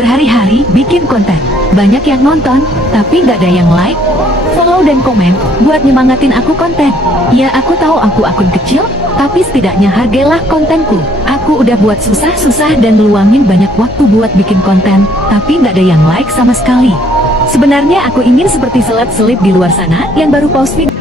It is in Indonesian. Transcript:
berhari-hari bikin konten. Banyak yang nonton, tapi nggak ada yang like, follow dan komen buat nyemangatin aku konten. Ya aku tahu aku akun kecil, tapi setidaknya hargailah kontenku. Aku udah buat susah-susah dan meluangin banyak waktu buat bikin konten, tapi nggak ada yang like sama sekali. Sebenarnya aku ingin seperti seleb-seleb di luar sana yang baru posting